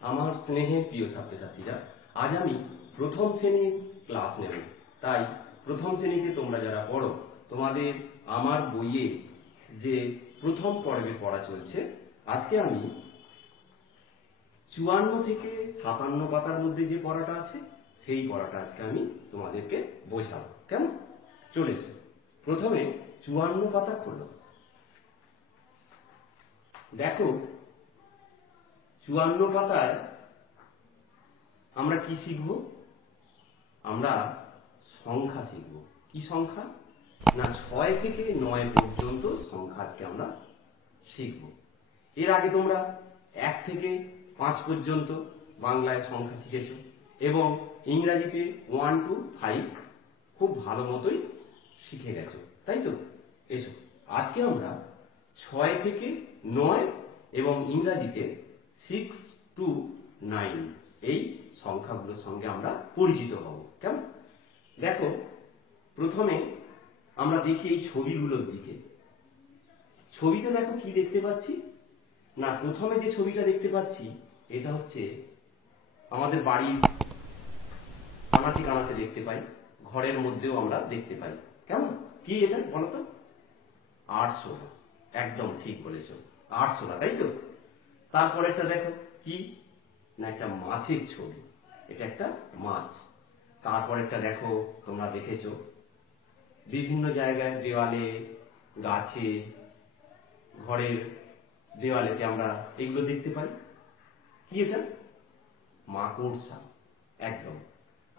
আমার স্নেহের প্রিয় ছাত্রছাত্রীরা, আজ আমি প্রথম শ্রেণীর ক্লাস নেব। তাই প্রথম শ্রেণীতে তোমরা যারা পড়ো, তোমাদের আমার বইয়ে যে প্রথম পর্বে পড়া চলছে, আজকে আমি 54 থেকে 57 পাতার মধ্যে যে পড়াটা আছে সেই পড়াটা আজকে আমি তোমাদেরকে বোঝাবো। কেমন? চলেছে। প্রথমে 54 পাতা খোলো। দেখো 54 পাতায় আমরা কি শিখব? আমরা সংখ্যা শিখব। কি সংখ্যা? না, 6 থেকে 9 পর্যন্ত সংখ্যা আজকে আমরা শিখব। এর আগে তোমরা 1 থেকে 5 পর্যন্ত বাংলায় সংখ্যা শিখেছ এবং ইংরাজিতে 1 to 5 খুব ভালো মতোই শিখে গেছো, তাই তো? এসো, আজকে আমরা 6 থেকে 9 এবং ইংরাজিতে 6 to 9 এই সংখ্যাগুলোর সঙ্গে আমরা পরিচিত হব। কেমন? দেখো, প্রথমে আমরা দেখি এই ছবিগুলোর দিকে। ছবিতে দেখো কি দেখতে পাচ্ছি? না, প্রথমে যে ছবিটা দেখতে পাচ্ছি এটা হচ্ছে আমাদের বাড়ির আনাচে কানাচে দেখতে পাই, ঘরের মধ্যেও আমরা দেখতে পাই। কেমন? কি এটা বলো তো? আরশোলা। একদম ঠিক বলেছ, আরশোলা, তাই তো? তারপরেরটা দেখো কি? না, একটা মাছের ছবি। এটা একটা মাছ। তারপরেরটা দেখো, তোমরা দেখেছো বিভিন্ন জায়গায় দেওয়ালে, গাছে, ঘরের দেওয়ালেতে আমরা এগুলো দেখতে পাই। কি এটা? মাকড়সা। একদম।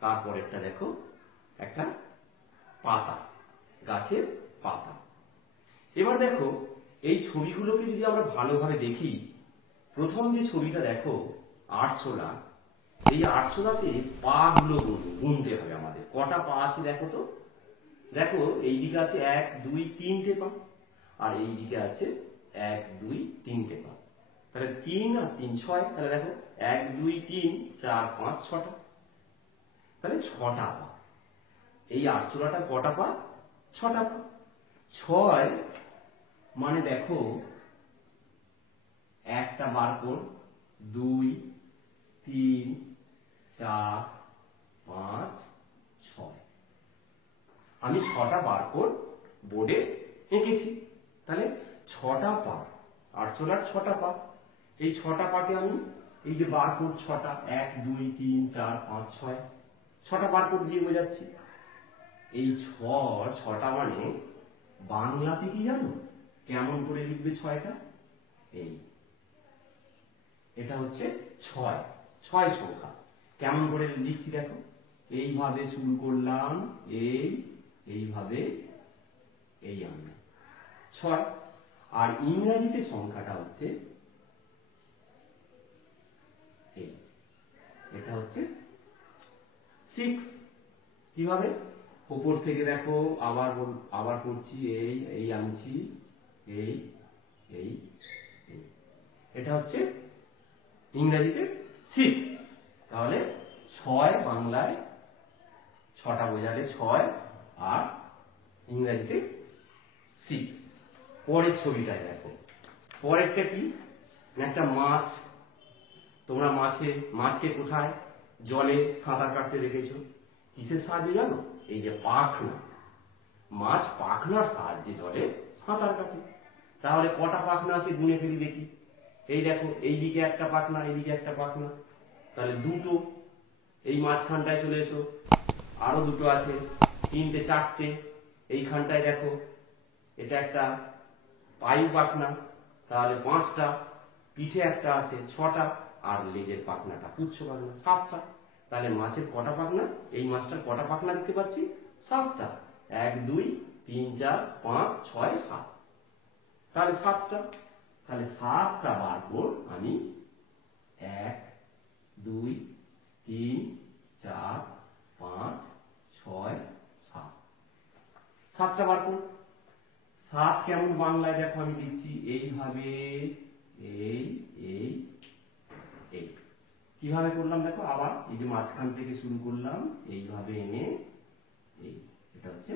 তারপরেরটা দেখো একটা পাতা, গাছের পাতা। এবার দেখো এই ছবিগুলোকে যদি আমরা ভালোভাবে দেখি, প্রথম যে ছবিটা দেখো আরশোলা, এই আরশোলাতে পা গুলো গুনতে হবে আমাদের। কটা পা আছে দেখো তো? দেখো এইদিকে আছে 1 2 3টে পা, আর এইদিকে আছে 1 2 3টে পা। তাহলে 3 আর 3 6। তাহলে দেখো 1 2 3 4 5 6টা, তাহলে 6টা পা। এই আরশোলাটা কটা পা? 6টা পা। 6 মানে দেখো একটা বারকোড, 2 3 4 5 6। আমি 6টা বারকোড বোর্ডে এঁকেছি। তাহলে 6টা পা, আরশোলার 6টা পা। এই 6টা পাকে আমি এই যে বারকোড 6টা, 1 2 3 4 5 6, 6টা বারকোড দিয়ে বোঝাচ্ছি। এই 6টা মানে বাংলাতে কি জানো কেমন করে লিখবে? 6টা এই, এটা হচ্ছে 6 সংখ্যা। কেমন করে লিখছি দেখো, এইভাবে শুরু করলাম, এইভাবে এই আনলাম 6। আর ইংরেজিতে সংখ্যাটা হচ্ছে এই, এটা হচ্ছে 6। কিভাবে? উপর থেকে দেখো, আবার করছি, এই আনছি, এই এই এই, এটা হচ্ছে ইংরেজিতে 6। তাহলে 6 বাংলায় 6টা বোঝালে 6, আর ইংরেজিতে 6। পরের ছবিটায় দেখো, পরেরটা কি? একটা মাছ। তোমরা মাছকে কোথায়? জলে সাঁতার কাটতে দেখেছো। কিসের সাহায্যে জানো? এই যে পাখনা। মাছ পাখনার সাহায্যে জলে সাঁতার কাটে। তাহলে কটা পাখনা আছে গুনে ফেলি দেখি। এই দেখো, এইদিকে একটা পাখনা, এইদিকে একটা পাখনা, তাহলে 2টো। এই মাঝখানটায় চলে এসো, আরো 2টো আছে, 3টে 4টে। এইখানটায় দেখো, এটা একটা পায়ু পাখনা, তাহলে 5টা। পিঠে একটা আছে 6টা, আর লেজের পাখনাটা পুচ্ছ পাখনা 7টা। তাহলে মাছের কটা পাখনা? এই মাছটার কটা পাখনা দেখতে পাচ্ছি? 7টা। 1 2 3 4 5 6 7, তাহলে 7টা। তাহলে 7টা বারকোড আমি 1 2 3 4 5 6 7, 7টা বারকোড। 7 কেমন বাংলায় দেখো আমি লিখছি এইভাবে, এই এই এই। কিভাবে করলাম দেখো, আবার এই যে মাঝখান থেকে শুরু করলাম, এইভাবে এনে এই, এটা হচ্ছে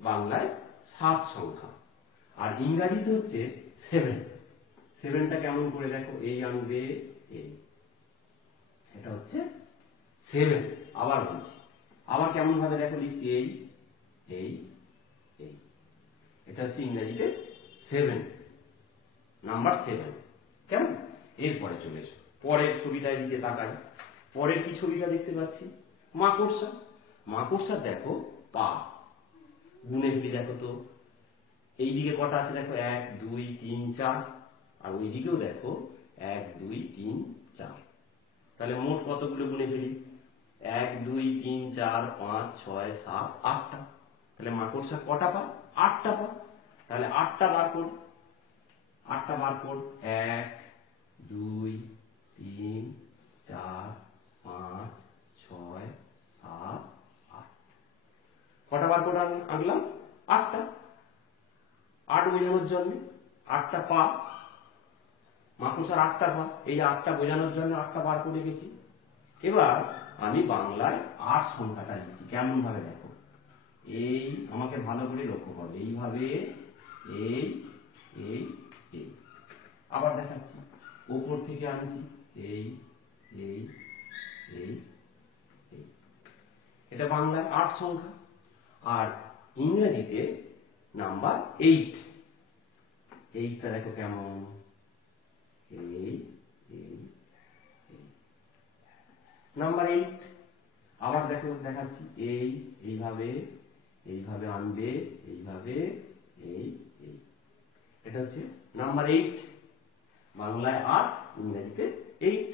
বাংলায় 7 সংখ্যা। আর ইংরাজিতে হচ্ছে 7। সেভেনটা কেমন করে দেখো, এই আনবে এই, এটা হচ্ছে সেভেন। আবার বলছি, আবার কেমন ভাবে দেখো লিখছি, এই এই এই, এটা হচ্ছে ইংরেজিতে সেভেন, নাম্বার সেভেন। কেমন? এরপরে চলে এসো পরের ছবিটার দিকে তাকাই। পরের কি ছবিটা দেখতে পাচ্ছি, মাকড়সা। মাকড়সা দেখো পা, গুনে ফেলি দেখো তো, এই দিকে কটা আছে দেখো, 1 2 3 4, আর ওই দিকেও দেখো 1 2 3 4। তাহলে মোট কতগুলো গুনে ফেলি, 1 2 3 4 5 6 7 8টা। তাহলে মাকড়সা কটা পা, 8টা পা। তাহলে 8টা বার কর, 8টা বার কর, 1 2 3 4 5 6 7 8। কটা বার করে আনলাম, 8টা। 8 বোঝানোর জন্য 8টা পা, মাকড়সার 8টা পা, এই 8টা বোঝানোর জন্য 8টা বার করে গেছি। এবার আমি বাংলায় 8 সংখ্যাটা লিখছি, কেমন ভাবে দেখো, এই আমাকে ভালো করে লক্ষ্য করো, এইভাবে এই এই এই। আবার দেখাচ্ছি, উপর থেকে আনছি, এই এই এই এই। এটা বাংলায় 8 সংখ্যা। আর ইংরেজিতে নাম্বার 8। এইটা দেখো কেমন, এই এই এই, নাম্বার 8। আবার দেখো দেখাচ্ছি, এই এইভাবে এইভাবে আনবে, এইভাবে এই এই, এটা হচ্ছে নাম্বার 8। বাংলায় 8, ইংরেজিতে 8।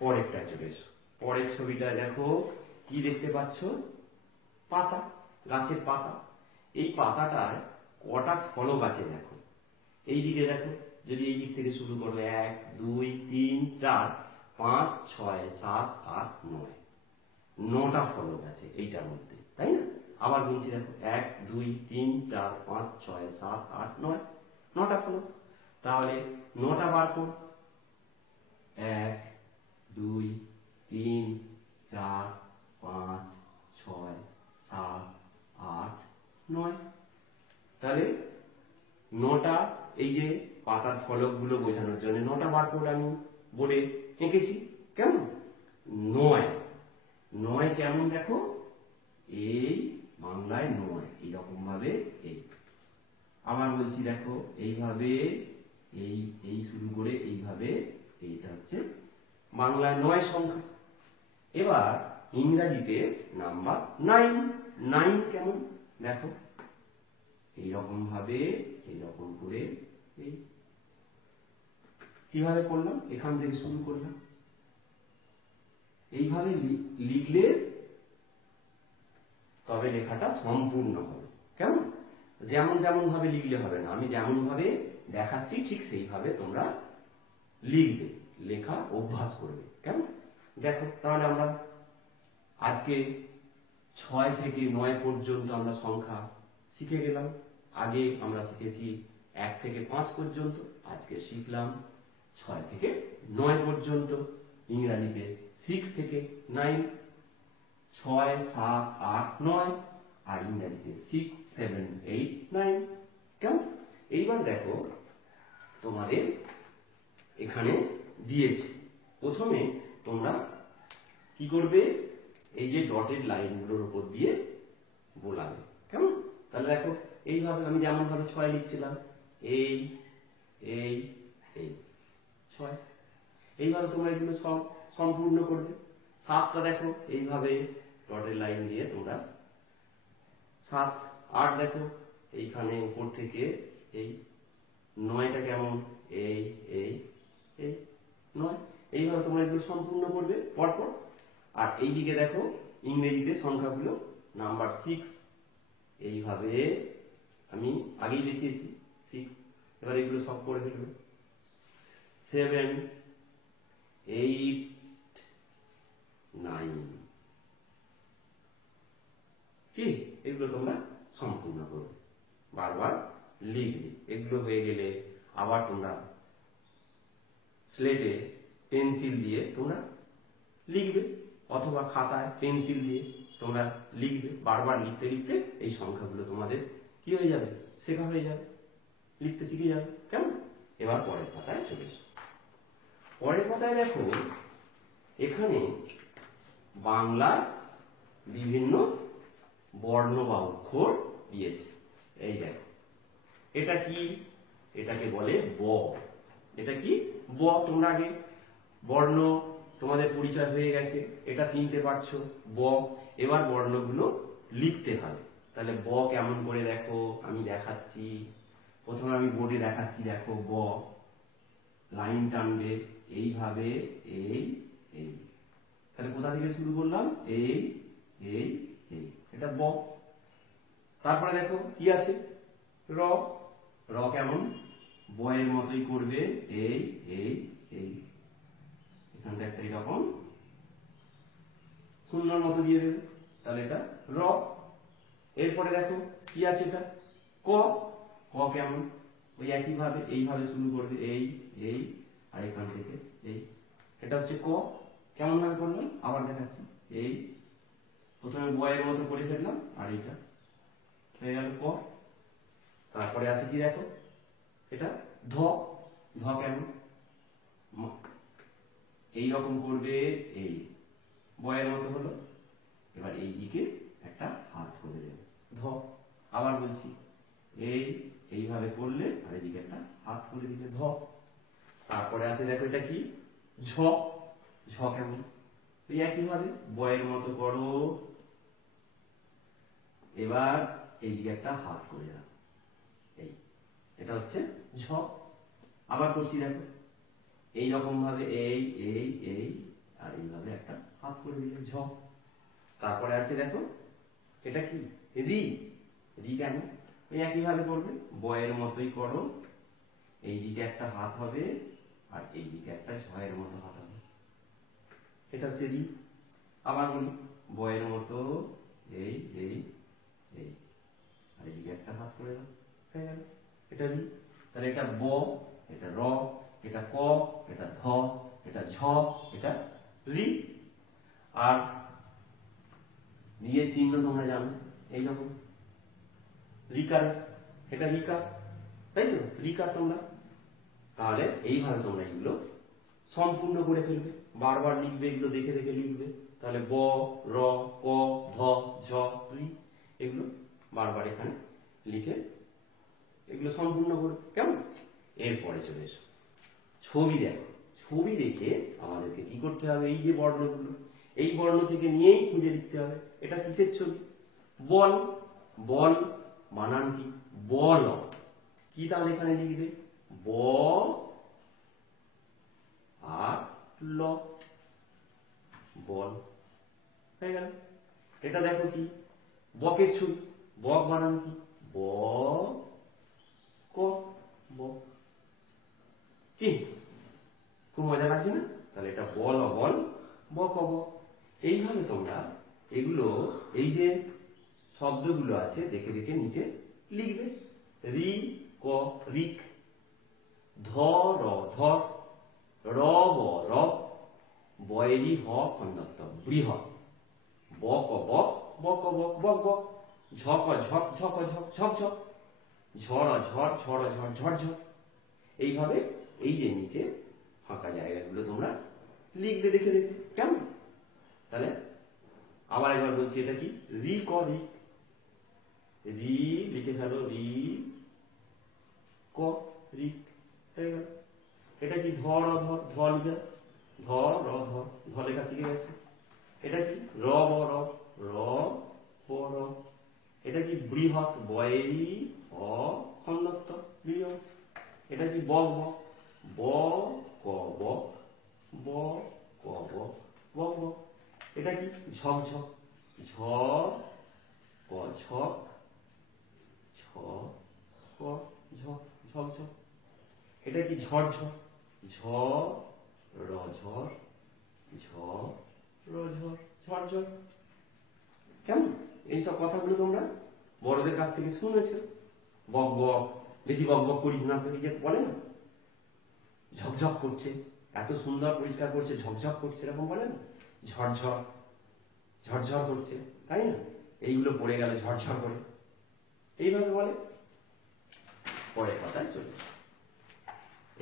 পরেরটা চলে এসো, পরের ছবিটা দেখো, কি দেখতে পাচ্ছ, পাতা, গাছের পাতা। এই পাতাটার কটা ফলক আছে দেখো, এই দিকে দেখো, যদি এই দিক থেকে শুরু করো, 1 2 3 4 5 6 7 8 9, 9টা ফলক আছে এইটার মধ্যে, তাই না? আবার গুনছি দেখো, 1 2 3 4 5 6 7 8 9, 9টা ফলক। তাহলে 9টা বার কর, 1 2 3 4 5 6 7 8 9। তাহলে 9টা, এই যে পাতার ফলকগুলো বোঝানোর জন্য 9টা বার করে আমি বোর্ডে এঁকেছি। কেমন? 9, 9 কেমন দেখো, এই বাংলায় 9 এইরকম ভাবে এই। আবার বলছি দেখো, এইভাবে এই এই শুরু করে এইভাবে, এইটা হচ্ছে বাংলায় 9 সংখ্যা। এবার ইংরাজিতে নাম্বার 9। 9 কেমন দেখো, এইরকম ভাবে, এইরকম করে এই। কিভাবে করলাম, এখান থেকে শুরু করলাম, এইভাবে লিখলে তবে লেখাটা সম্পূর্ণ হবে। কেমন? যেমন যেমন ভাবে লিখলে হবে না, আমি যেমন ভাবে দেখাচ্ছি ঠিক সেইভাবে তোমরা লিখবে, লেখা অভ্যাস করবে। কেমন? দেখো, তাহলে আমরা আজকে 6 থেকে 9 পর্যন্ত আমরা সংখ্যা শিখে গেলাম। আগে আমরা শিখেছি 1 থেকে 5 পর্যন্ত, আজকে শিখলাম 6 থেকে 9 পর্যন্ত। ইংরাজিতে 6 থেকে 9, 6 7 8 9, আর ইংরাজিতে 6 7 8 9। কেমন? এইবার দেখো, তোমাদের এখানে দিয়েছে, প্রথমে তোমরা কি করবে, এই যে ডটেড লাইনগুলোর উপর দিয়ে বোলাবে। কেমন? তাহলে দেখো, এইভাবে আমি যেমন ভাবে 6 লিখছিলাম, এই এই এই 6, এইভাবে তোমরা এগুলো সব সম্পূর্ণ করবে। 7টা দেখো, এইভাবে ডটেড লাইন দিয়ে তোমরা 7 8 দেখো, এইখানে উপর থেকে এই। 9টা কেমন, এই এই এই 9, এইভাবে তোমরা এগুলো সম্পূর্ণ করবে পরপর। আর এই দিকে দেখো, ইংরেজিতে সংখ্যাগুলো নাম্বার 6, এইভাবে আমি আগেই লিখিয়েছি 6। এবার এগুলো সব করে ফেলবে, 7 8 9, কি এগুলো তোমরা সম্পূর্ণ করবে, বারবার লিখবে। এগুলো হয়ে গেলে আবার তোমরা স্লেটে পেন্সিল দিয়ে তোমরা লিখবে, অথবা খাতায় পেন্সিল দিয়ে তোমরা লিখবে। বারবার লিখতে লিখতে এই সংখ্যাগুলো তোমাদের কি হয়ে যাবে, শেখা হয়ে যাবে, লিখতে শিখে যাবে। কেমন? এবার পরের পাতায় চলে এসো। পরের পাতায় দেখো এখানে বাংলার বিভিন্ন বর্ণ বা অক্ষর দিয়েছে। এই দেখো এটা কি, এটাকে বলে ব। এটা কি ব। তোমরা আগে বর্ণ তোমাদের পরিচয় হয়ে গেছে, এটা চিনতে পারছো ব। এবার বর্ণগুলো লিখতে হবে। তাহলে ব কেমন করে দেখো, আমি দেখাচ্ছি। প্রথমে আমি বোর্ডে দেখাচ্ছি, দেখো ব। লাইন টানবে এইভাবে, এই এই। তাহলে কোথা থেকে শুরু করলাম, এই এই এই, এটা ব। তারপরে দেখো কি আছে, র। র কেমন, বয়ের মতোই করবে, এই এই এই। এখানটা একটা এরকম শূন্যর মতো দিয়ে দেবে, তাহলে এটা র। এরপরে দেখো কি আছে, এটা ক। ক কেমন, ওই একইভাবে এইভাবে শুরু করবে, এই এই, আর এখান থেকে এই। এটা হচ্ছে ক। কেমন ভাবে করলাম আবার দেখাচ্ছি, এই প্রথমে বয়ের মতো করে ফেললাম, আর এটা হয়ে গেল ক। তারপরে আছে কি দেখো, এটা ধ। ধ কেমন, এই রকম করবে, এই বয়ের মতো হলো। এবার এই দিকে একটা হাত করে দেবে, ধ। আবার বলছি, এই এইভাবে করলে আর এদিকে একটা হাত করে দিলে, ধ। তারপরে আছে দেখো এটা কি, ঝ। ঝ কেমন, এই একইভাবে বয়ের মতো করো, এবার এইদিকে একটা হাত করে দাও, এই এটা হচ্ছে ঝ। আবার করছি দেখো, এই রকম ভাবে এই এই এই, আর এইভাবে একটা হাত করে দিলে, ঝ। তারপরে আছে দেখো এটা কি, রি। রি কেমন, এই একইভাবে করবে, বয়ের মতোই করো, এইদিকে একটা হাত হবে, আর এইদিকে একটা ঝয়ের মতো হাত হবে, এটা হচ্ছে রি। আবার বলি, বয়ের মতো, এই এই এই, আর এইদিকে একটা হাত করে দাও, হয়ে গেল, এটা রি। তাহলে এটা ব, এটা র, এটা ক, এটা ধ, এটা ঝ, এটা রি। আর রিয়ের চিহ্ন তোমরা জানো, এইরকম রিকার, এটা রিকার, তাই তো, রিকার তোমরা। তাহলে এইভাবে তোমরা এগুলো সম্পূর্ণ করে ফেলবে, বারবার লিখবে, এগুলো দেখে দেখে লিখবে। তাহলে ব, র, ক, ধ, ঝ, রি, এগুলো বারবার এখানে লিখে এগুলো সম্পূর্ণ করবে, কেমন। এরপরে চলে এসো, ছবি দেখো। ছবি দেখে আমাদেরকে কি করতে হবে, এই যে বর্ণগুলো, এই বর্ণ থেকে নিয়েই খুঁজে লিখতে হবে এটা কিসের ছবি। বল। বল বানান কি, বল। কি তাহলে এখানে লিখবে, ব আর ল, বল, হয়ে গেল। এটা দেখো কি, বকের ছবি। বক বানান কি, ব ক, বক। কি খুব মজা লাগছে না, তাহলে এটা বল অবল, বক অবক। এইভাবে তোমরা এগুলো, এই যে শব্দগুলো আছে দেখে দেখে নিচে লিখবে। রি ক, রিক। ধ র, ধর। র ব, র। বয়েরি হ খণ্ডত্ব, বৃহৎ। বক বক, বক বক, বক বক। ঝক ঝক, ঝক ঝক, ঝক ঝক। ঝড় ঝড়, ঝড় ঝড়, ঝড় ঝড়। এইভাবে এই যে নিচে ফাঁকা জায়গাগুলো তোমরা লিখবে দেখে দেখে, কেমন। তাহলে আবার একবার বলছি, এটা কি, রি ক, রিক। রি লিখে ফেলো, রি ক, রিক, হয়ে গেল। এটা কি, ধ র, ধর। ধ লিখে, ধ র, ধর। ধ লেখা শিখে গেছে। এটা কি, র ব, র। র ব, র। এটা কি, বৃহৎ। বয়েরি অ খণ্ডত্ব, বৃহৎ। এটা কি, বক বক। ব ক বক, ব ক বক, বক বক। এটা কি, ঝক ঝক। ঝ ক ঝক, ছ ক ঝক, ঝক ঝক। এটা কি, ঝড় ঝড়। ঝ র ঝড়, ঝ র ঝড়, ঝড় ঝড়, কেমন। এইসব কথাগুলো তোমরা বড়দের কাছ থেকে শুনেছ। বক বক, বেশি বক বক করিস না, তো এই যে বলে না, ঝকঝক করছে, এত সুন্দর পরিষ্কার করছে, ঝকঝক করছে, এরকম বলে না। ঝড়ঝড়, ঝরঝর করছে, তাই না, এইগুলো পড়ে গেলে ঝরঝর করে, এইভাবে বলে। পরের কথায় চলে,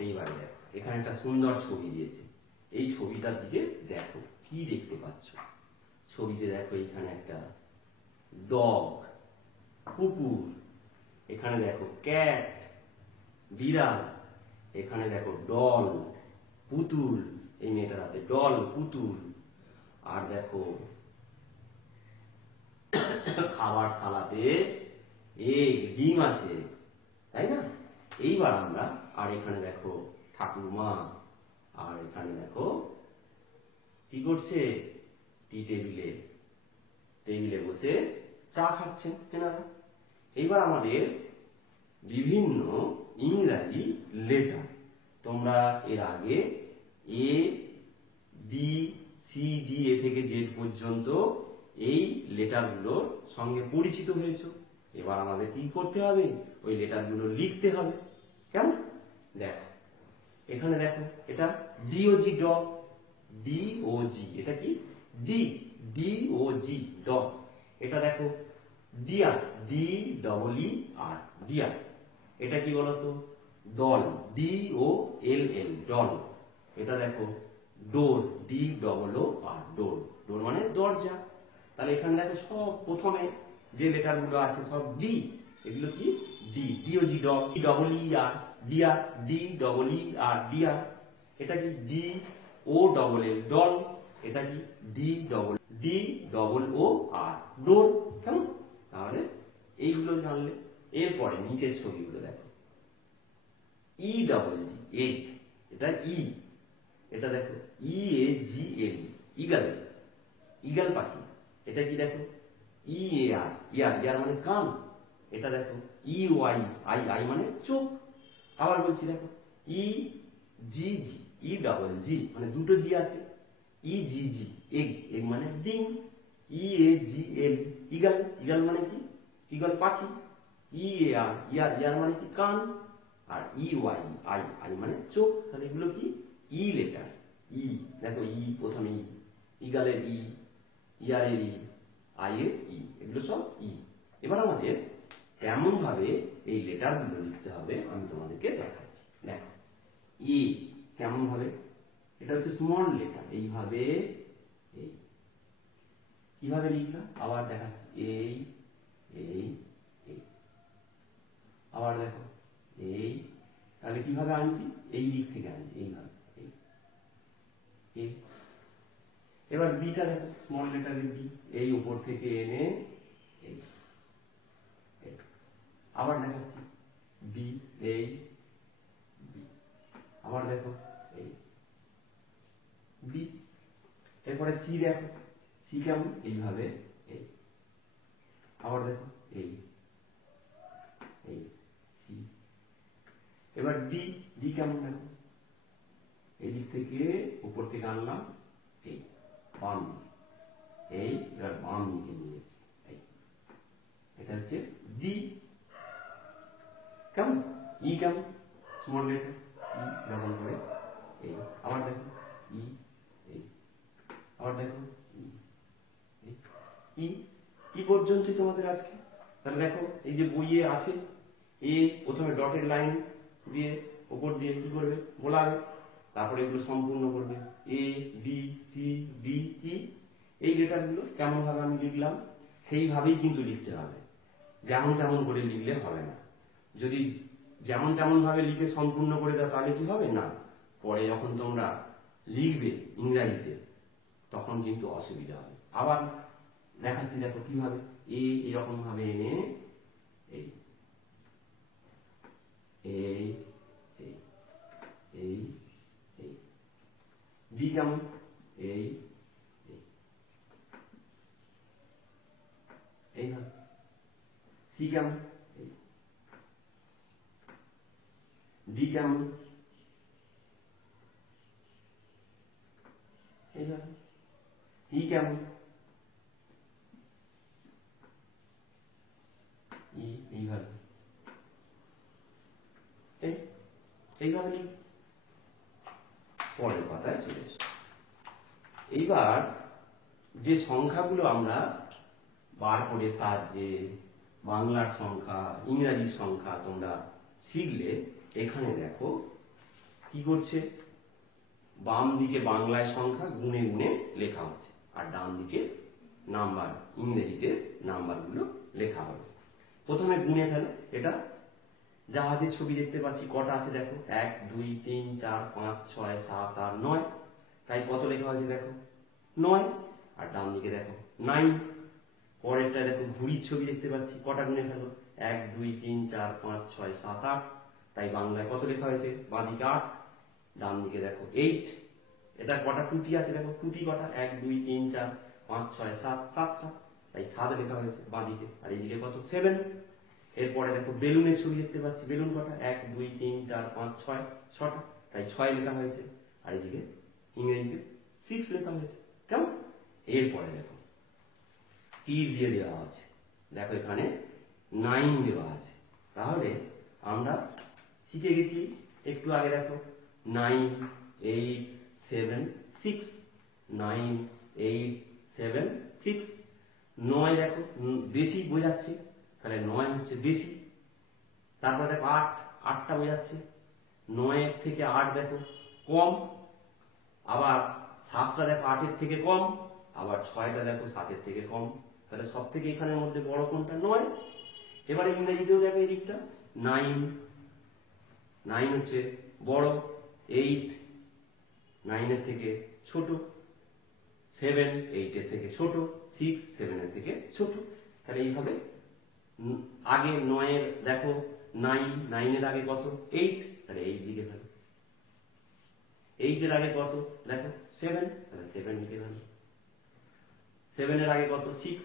এইবার দেখো এখানে একটা সুন্দর ছবি দিয়েছে, এই ছবিটার দিকে দেখো কি দেখতে পাচ্ছ। ছবিতে দেখো এখানে একটা ডগ, কুকুর, এখানে দেখো ক্যাট, বিড়াল, এখানে দেখো ডল, পুতুল, এই মেয়েটার হাতে ডল, পুতুল, আর দেখো খাবার থালাতে ডিম আছে, তাই না? এইবার আমরা, আর এখানে দেখো ঠাকুরমা, আর এখানে দেখো কি করছে, টি টেবিলে বসে চা খাচ্ছেন এনারা। এইবার আমাদের বিভিন্ন ইংরাজি লেটার, তোমরা এর আগে A B C D A থেকে জেড পর্যন্ত এই লেটারগুলোর সঙ্গে পরিচিত হয়েছো। এবার আমাদের কি করতে হবে, ওই লেটারগুলো লিখতে হবে। কেমন? দেখো এখানে দেখো এটা ডিওজি, ডগ, ডিওজি, এটা কি ডি, ডিওজি ডগ। এটা দেখো deer, D double E R, deer. এটা কি বলতো, ডল, ডি ও এল এল, ডল। এটা দেখো ডোর, ডি ডবল ও আর, ডোর, ডোর মানে দরজা। তাহলে এখানে দেখো সব প্রথমে যে লেটার গুলো আছে সব ডি, এগুলো কি D, D O G dog, D double E R, deer, D double E R, deer. এটা কি D O double L, doll. এটা কি ডি ডবল ও আর, ডোর। কেমন? তাহলে এইগুলো জানলে। এরপরে নিচের ছবিগুলো দেখো, ই ডবল জি, এগ, এটা ই। এটা দেখো ই এ জি এল, ইগল, ইগল পাখি। এটা কি দেখো ই এ আর, ইয়ার, ইয়ার মানে কান। এটা দেখো ই ওয়াই আই, আই মানে চোখ। আবার বলছি দেখো ই জি জি, ই ডবল জি মানে দুটো জি আছে, ই জি জি, এগ, এগ মানে ডিম। ই এ জি এল, ইগল, ইগল মানে কি ইগল পাখি। ই এ আর, ইয়ার, ইয়ার মানে কি কান। আর ই ওয়াই আই, আই মানে চোখ। তাহলে এগুলো কি ই লেটার। ই দেখো ই, প্রথমে ই, ইগলের ই, ইয়ারের ই, আই এর ই, এগুলো সব ই। এবার আমাদের কেমন ভাবে এই লেটার গুলো লিখতে হবে আমি তোমাদেরকে দেখাচ্ছি। দেখো ই কেমন ভাবে, এটা হচ্ছে স্মল লেটার, এইভাবে, এই কিভাবে লিখলাম আবার দেখাচ্ছি, এই এই এই, আবার দেখো এই, তাহলে কিভাবে আনছি, এই দিক থেকে আনছি, এইভাবে এই এই। এবার বিটা দেখো, স্মল লেটারের বি, এই উপর থেকে এনে এই, আবার দেখাচ্ছি বি, এই বি, আবার দেখো এই বি। এরপরে সি দেখো, সি কেমন, এইভাবে এই, আবার দেখো এই এই সি। এবার ডি, ডি কেমন দেখো, এই দিক থেকে উপর থেকে আনলাম এই বাম দিকে, এই এবার বাম দিকে নিয়ে এসেছি এই, এটা হচ্ছে ডি। কেমন? ই কেমন, স্মল লেটার ই, যখন করে এই, আবার দেখো ই এই, আবার দেখো ই এই, ই, ই পর্যন্তই তোমাদের আজকে। তাহলে দেখো এই যে বইয়ে আছে, এ প্রথমে ডটের লাইন দিয়ে উপর দিয়ে কি করবে বলাবে, তারপরে এগুলো সম্পূর্ণ করবে A B C D E. এই লেটারগুলো কেমন ভাবে আমি লিখলাম সেইভাবেই কিন্তু লিখতে হবে, যেমন তেমন করে লিখলে হবে না। যদি যেমন তেমন ভাবে লিখে সম্পূর্ণ করে দাও তাহলে কি হবে না, পরে যখন তোমরা লিখবে ইংরাজিতে তখন কিন্তু অসুবিধা হবে। আবার দেখাচ্ছি দেখো কিভাবে, এরকম ভাবে এনে এই এই এই এই এই, বি কেমন এই এই, এইভাবে। সি কেমন এই, ডি কেমন এইভাবে, ই কেমন ই, এইভাবে এইভাবে লিখ। পরের পাতায় চলে এসো। এইবার যে সংখ্যাগুলো আমরা বার করে সাহায্যে বাংলার সংখ্যা, ইংরাজির সংখ্যা তোমরা শিখলে, এখানে দেখো কি করছে, বাম দিকে বাংলায় সংখ্যা গুনে গুনে লেখা হচ্ছে, আর ডান দিকে নাম্বার, ইংরেজিতে নাম্বারগুলো লেখা হবে। প্রথমে গুনে ফেলো। এটা জাহাজের ছবি দেখতে পাচ্ছি, কটা আছে দেখো, 1 2 3 4 5 6 7 8 9, তাই কত লেখা হয়েছে দেখো 9। আর ডান দিকে দেখো 9। পরেরটা দেখো ঘুড়ির ছবি দেখতে পাচ্ছি, কটা গুনে ফেলো, 1 2 3 4 5 6 7 8, তাই বাংলায় কত লেখা হয়েছে, বাঁদিকে 8। ডান দিকে দেখো 8। এটা কটা টুটি আছে দেখো, টুটি কটা, 1 2 3 4 5 6 7, 7টা, তাই 7 লেখা হয়েছে বাঁদিকে। আর এইদিকে কত, 7। এরপরে দেখো বেলুনের ছবি দেখতে পাচ্ছি, বেলুন কটা, 1 2 3 4 5 6, 6টা, তাই 6 লেখা হয়েছে। আর এদিকে ইংরেজিতে 6 লেখা হয়েছে। কেমন? এরপরে দেখো তীর দিয়ে দেওয়া আছে, দেখো এখানে 9 দেওয়া আছে। তাহলে আমরা শিখে গেছি একটু আগে, দেখো 9 8 7 6, 9 8 7 6। 9 দেখো বেশি বোঝাচ্ছে, তাহলে 9 হচ্ছে বেশি। তারপর দেখো 8, 8টা বোঝাচ্ছে। 9 থেকে 8 দেখো কম। আবার 7টা দেখো 8-এর থেকে কম। আবার 6টা দেখো 7-এর থেকে কম। তাহলে সব থেকে এখানের মধ্যে বড় কোনটা, 9। এবারে ইংরেজিতেও দেখো এই দিকটা 9, 9 হচ্ছে বড়, 8 9-এর থেকে ছোট, 7 8-এর থেকে ছোট, 6 7-এর থেকে ছোট। তাহলে এইভাবে আগে 9-এর দেখো 9, 9-এর আগে কত, 8, তাহলে 8 লিখে ফেলো। 8-এর আগে কত দেখো 7, তাহলে 7 লিখে ফেলো। 7-এর আগে কত, 6।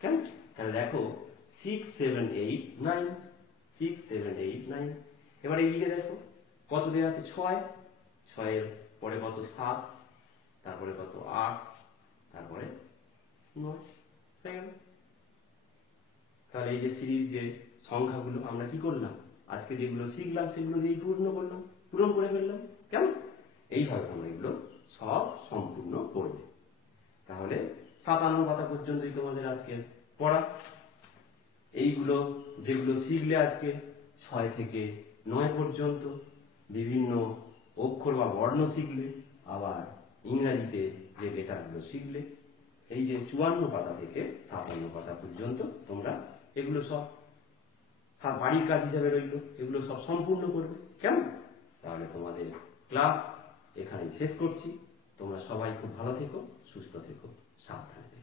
কেমন? তাহলে দেখো 6 7 8 9, 6 7 8 9। এবার এইদিকে দেখো কত দেওয়া আছে, 6। 6-এর পরে কত, 7, তারপরে কত, 8, তারপরে 9, হয়ে গেল। তাহলে এই যে সিরিজ যে সংখ্যাগুলো আমরা কি করলাম, আজকে যেগুলো শিখলাম সেগুলো দিয়েই পূরণ করে ফেললাম। কেমন? এইভাবে তোমরা এগুলো সব সম্পূর্ণ করবে। তাহলে 57 পাতা পর্যন্তই তোমাদের আজকে পড়া। এইগুলো যেগুলো শিখলে আজকে 6 থেকে 9 পর্যন্ত বিভিন্ন অক্ষর বা বর্ণ শিখলে, আবার ইংরাজিতে যে লেটারগুলো শিখলে, এই যে 54 পাতা থেকে 57 পাতা পর্যন্ত তোমরা এগুলো সব বাড়ির কাজ হিসাবে রইল, এগুলো সব সম্পূর্ণ করবে। কেমন? তাহলে তোমাদের ক্লাস এখানেই শেষ করছি। তোমরা সবাই খুব ভালো থেকো, সুস্থ থেকো, সাবধানে থেকো।